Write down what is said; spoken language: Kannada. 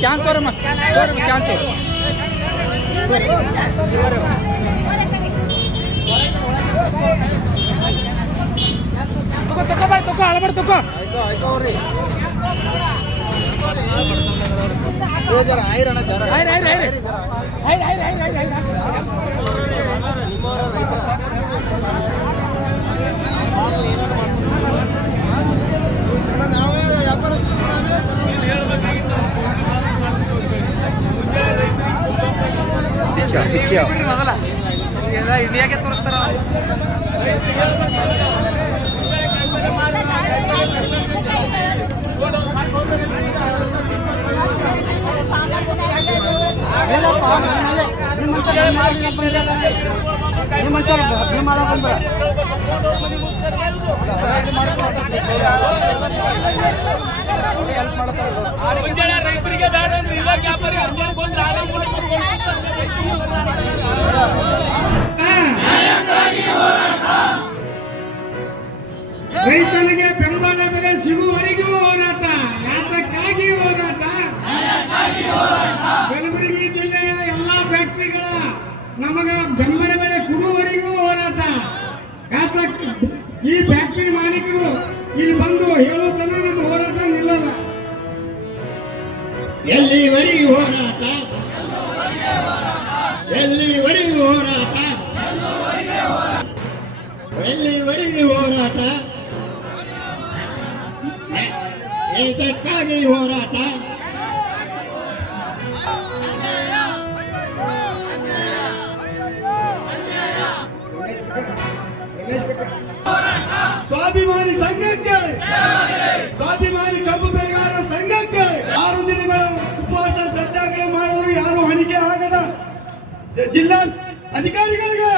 ಕ್ಯಾನ್ ತೋರಮ್ಮ ಕ್ಯಾನ್ ತೋರು ತಗೋ ಅಳಬಾರ್ದು ತಗೋ ಆಯ್ಕೋರಿ ಜರ ಆಯ್ರಣ ಜರ ಮೊದಲ ಇಂಡಿಯಾಗೆ ತೋರಿಸ್ತಾರ ರೈತರಿಗೆ ಬೇಡ ಅಂದ್ರೆ ಇವಾಗ ವ್ಯಾಪಾರಿ ರೈತನಿಗೆ ಬೆಂಬಲ ಬೆಲೆ ಸಿಗುವವರೆಗೂ ಹೋರಾಟ, ಯಾತಕ್ಕಾಗಿ ಹೋರಾಟ? ಕಲಬುರಗಿ ಜಿಲ್ಲೆಯ ಎಲ್ಲಾ ಫ್ಯಾಕ್ಟರಿಗಳ ನಮಗ ಬೆಂಬಲ ಬೆಲೆ ಕೊಡುವವರೆಗೂ ಹೋರಾಟ. ಈ ಫ್ಯಾಕ್ಟರಿ ಮಾಲೀಕರು ಇಲ್ಲಿ ಬಂದು ಹೇಳುವುದನ್ನು ನಮ್ಮ ಹೋರಾಟ ನಿಲ್ಲಲ್ಲ. ಎಲ್ಲಿವರೆಗೂ ಹೋರಾಟ, ಎಲ್ಲಿವರೆಗೂ ಹೋರಾಟ, ಎಲ್ಲಿವರೆಗೂ ಹೋರಾಟ, ಏತಕ್ಕಾಗಿ ಹೋರಾಟ? ಸ್ವಾಭಿಮಾನಿ ಸಂಘಕ್ಕೆ, ಸ್ವಾಭಿಮಾನಿ ಕಬ್ಬು ಬೆಳೆಗಾರರ ಸಂಘಕ್ಕೆ 6 ದಿನಗಳ ಉಪವಾಸ ಸತ್ಯಾಗ್ರಹ ಮಾಡಿದ್ರು ಯಾರು ಹೊಣಿಕೆ ಆಗದ ಜಿಲ್ಲಾ ಅಧಿಕಾರಿಗಳಿಗೆ